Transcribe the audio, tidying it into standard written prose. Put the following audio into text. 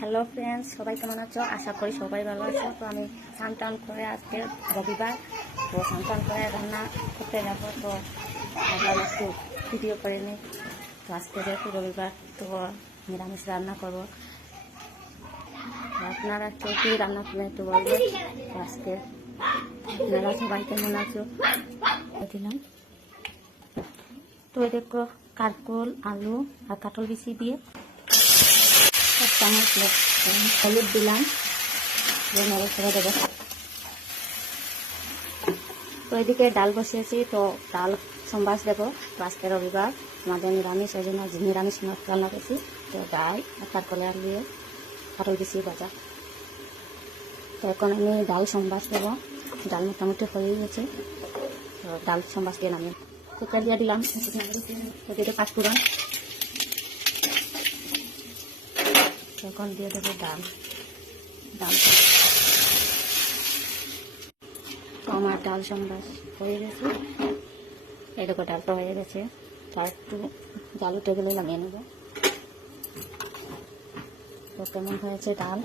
Hello friends, সবাই কেমন আছো? আশা করি সবাই ভালো আছো। তো আমি স্নান টান করে আজকে রবিবার, তো স্নান টান করে রান্না করতে যাবো। তো ভাবলাম একটু ভিডিও করে নিই। তো আজকে যেহেতু রবিবার, তো নিরামিষ রান্না করবো। আপনারা কেউ কী রান্না করলে একটু বলবো। তো আজকে আপনারা সবাই কেমন আছো দিলাম। তো এই দেখো, কারকোল, আলু আর কাঁঠাল বিচি দিয়ে এক চামচ হলুদ দিলাম, নেড়ে ছেড়ে দেবো। তো এদিকে ডাল বসিয়েছি, তো ডাল সম্বাস দেবো। তো আজকে রবিবার, আমাদের নিরামিষ, ওই জন্য নিরামিষ রান্না করছি। তো ডাল আর কারকলে আলু দিয়ে কাঁঠাল বিচি ভাজা। তো এখন আমি ডাল সম্বাস দেবো। ডাল মোটামুটি হয়ে গেছে, তো ডাল সম্বাস দিয়ে নামি কুকার দিয়ে দিলাম। এদিকে পাঁচফোড়ন, এখন দিয়ে দেবো ডাল। তো আমার ডাল সম্বাস হয়ে গেছে। এই দেখো ডালটা হয়ে গেছে। তার একটু জাল উঠে গেলে নামিয়ে নেব। তো কেমন হয়েছে ডাল।